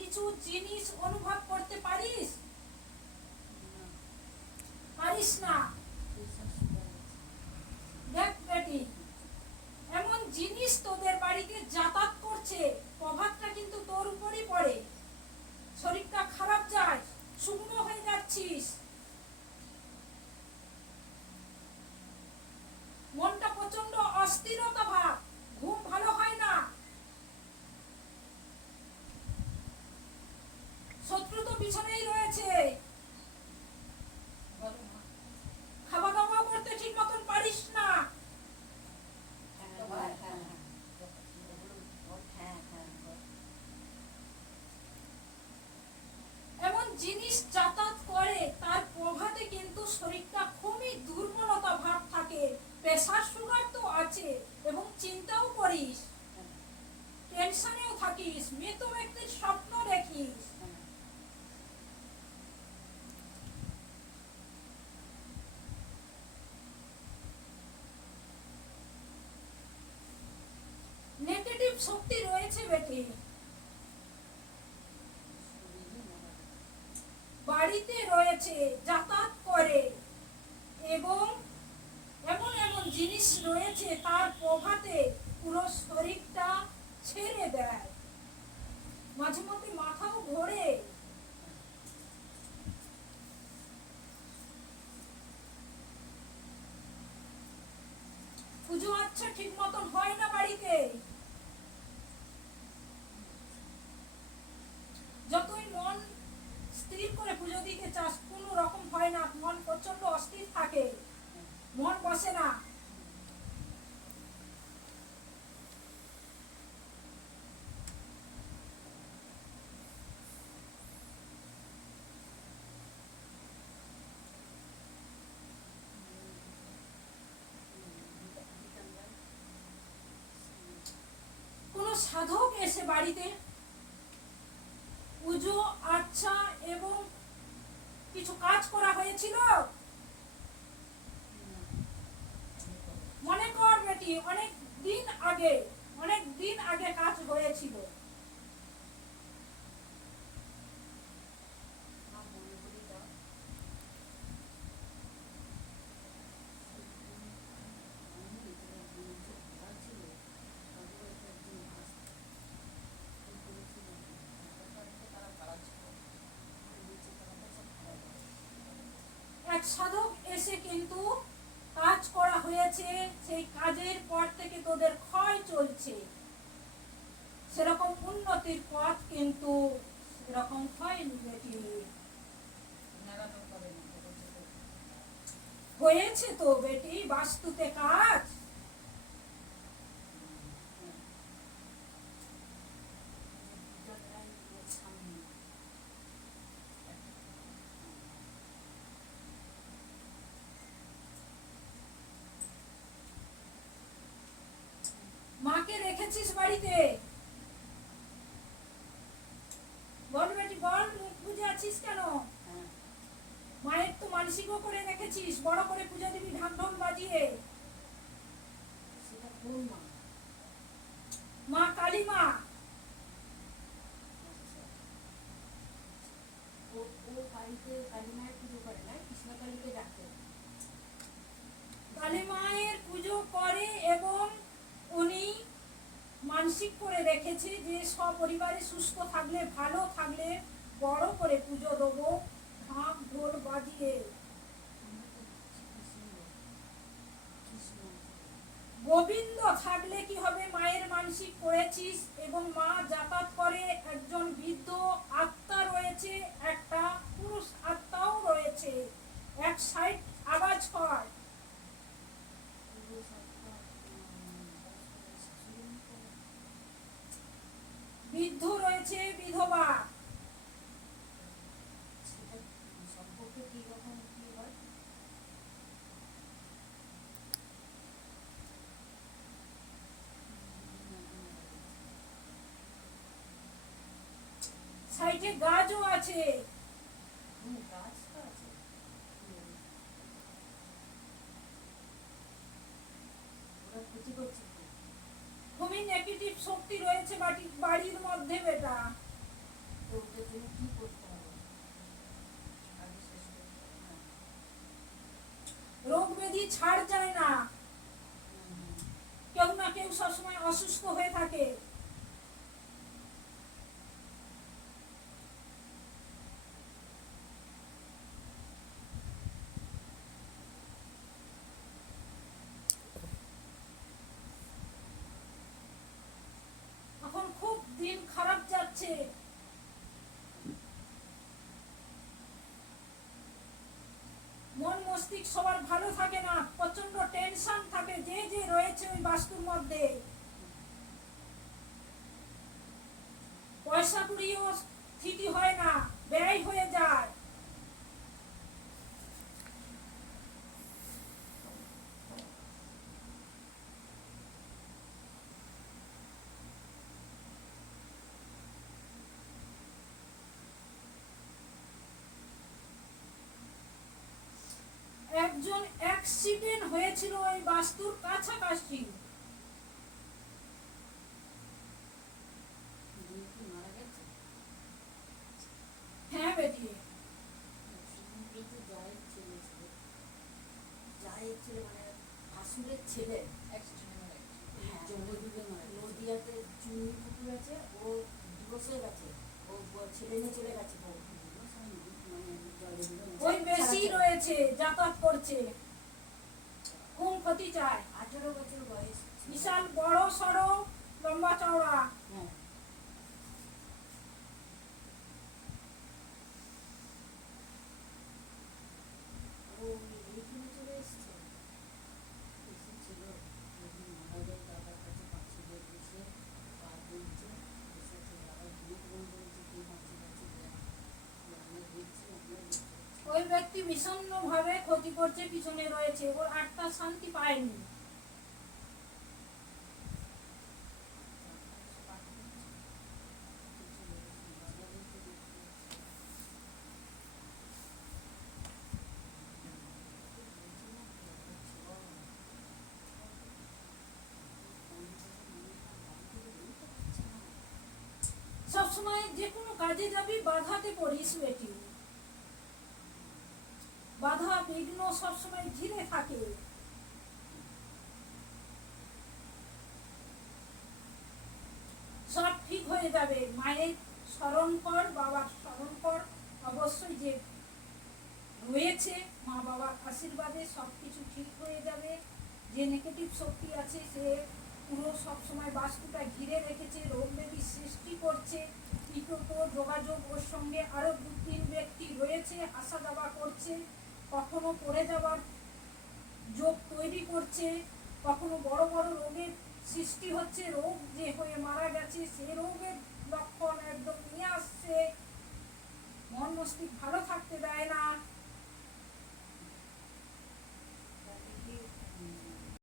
কিছু জিনিস অনুভব করতে পারিস? পারিস না। দেখ বেটি, এমন জিনিস তোদের বাড়িতে যাতায়াত করছে, প্রভাবটা কিন্তু তোর উপরই পড়ে। শরীরটা খারাপ যায়, শুকনো হয়ে যাচ্ছিস, মনটা প্রচন্ড অস্থিরতা ভাব, ঘুম ভালো হয় না, শত্রু তো পিছনেই রয়েছে, খাওয়া দাওয়া করতে ঠিক মতন পারিস না। এমন জিনিস যাতায়াত করে, তার প্রভাবে কিন্তু শরীরটা খুবই দুর্বলতা ভাব থাকে, প্রেসার সুগার তো আছে, এবং চিন্তাও করিস, টেনশনেও থাকিস, মৃত ব্যক্তির স্বপ্ন দেখিস। নেগেটিভ শক্তি রয়েছে বেটি, বাড়িতে রয়েছে, যাতায়াত করে, এবং এমন এমন জিনিস রয়েছে তার প্রভাবে পুরো শরীরটা ছেড়ে দেয়, মাঝে মধ্যে মাথাও ঘোরে। পুজো আচ্ছা ঠিক মতন হয় না বাড়িতে, যতই মন স্থির করে পুজো দিতে চাস, কোনো রকম হয় না, মন প্রচন্ড অস্থির থাকে, মন বসে না। কোনো সাধক এসে বাড়িতে পুজো আচ্ছা এবং কিছু কাজ করা হয়েছিল, মনে কর বেটি, অনেক দিন আগে কাজ হয়েছিল, এক সাধক এসে কিন্তু কাজ করা হয়েছে, সেই কাজের পর থেকে তোদের ক্ষয় চলছে, সেরকম উন্নতির পথ কিন্তু সেরকম হয়নি বেটি। হয়েছে তো বেটি, বাস্তুতে কাজ, মাকে রেখেছিস বাড়িতে? বল বেটি বল, মুখ বুঝে আছিস কেন? মায়ের তো মানসিকও করে রেখেছিস, বড় করে পূজা দিবি ঢাক ঢোল বাজিয়ে। মা কালী মা, কালী মায়ের পুজো করে, এবং উনি মানসিক করে রেখেছে যে সপরিবারে সুস্থ থাকলে, ভালো থাকলে বড় করে পুজো দেবো ঢাক ঢোল বাজিয়ে। গোবিন্দ থাকলে কি হবে, মায়ের মানসিক করেছিস, এবং মা যাতায়াত করে, একজন বৃদ্ধ আত্মা রয়েছে, একটা পুরুষ আত্মাও রয়েছে, এক সাইড আওয়াজ হয়, বৃদ্ধ রয়েছে, বিধবা, সাইডে গাছও আছে, খুবই নেগেটিভ শক্তি রয়েছে বাড়ির মধ্যে বেটা। ছাড় যায় না, কেউ না কেউ সবসময় অসুস্থ হয়ে থাকে। এখন খুব দিন খারাপ যাচ্ছে। মন মস্তিষ্ক সবার ভালো থাকে না, প্রচন্ড টেনশন থাকে যে যে রয়েছে ওই বাস্তুর মধ্যে। পয়সা কুড়িও স্থিতি হয় না, ব্যয় হয়ে যায়। একজন অ্যাক্সিডেন্ট হয়েছিল ওই বাস্তুর কাছাকাছি। হ্যাঁ বেটি, ভাসুরের ছেলে নদিয়াতে চুনি পুকুর আছে, ও ডিভোর্স হয়ে গেছে, ও ছেলে নিয়ে চলে গেছে, ওই বেশি রয়েছে, যাতায়াত করছে। কোন ক্ষতি চায়? 18 বছর বয়স, বিশাল বড় সড়ো, লম্বা চওড়া। হ্যাঁ ও এইখানে চলে এসছে, এসেছিল যখন মারা যায় দাদার কাছে পাশে বসে পা বলছে, এসেছে আবার ভুল ভুল বলছে, কি পাশে পাশে দেয় আমরা দেখছি, আমরা দেখছি। ওই ব্যক্তি ভীষণ ভাবে ক্ষতি করছে, পিছনে রয়েছে, ওর আত্মা শান্তি পায়নি। সবসময় যে কোনো কাজে যাবি বাধাতে পড়িস বেটি, বাধা বিঘ্ন সবসময় ঘিরে থাকে। সব ঠিক হয়ে যাবে, মায়ের স্মরণ কর, বাবার স্মরণ কর, অবশ্যই যে রয়েছে মা বাবার আশীর্বাদে সবকিছু ঠিক হয়ে যাবে। যে নেগেটিভ শক্তি আছে সে পুরো সবসময় বাস্তুটা ঘিরে রেখেছে, রোগ ব্যাধি সৃষ্টি করছে। বিকল্প যোগাযোগ ওর সঙ্গে আরো 2-3 ব্যক্তি রয়েছে, আসা যাওয়া করছে, কখনো পড়ে যাওয়ার যোগ তৈরি করছে, কখনো বড় বড় রোগের সৃষ্টি হচ্ছে, রোগ যে হয়ে মারা গেছে সে রোগের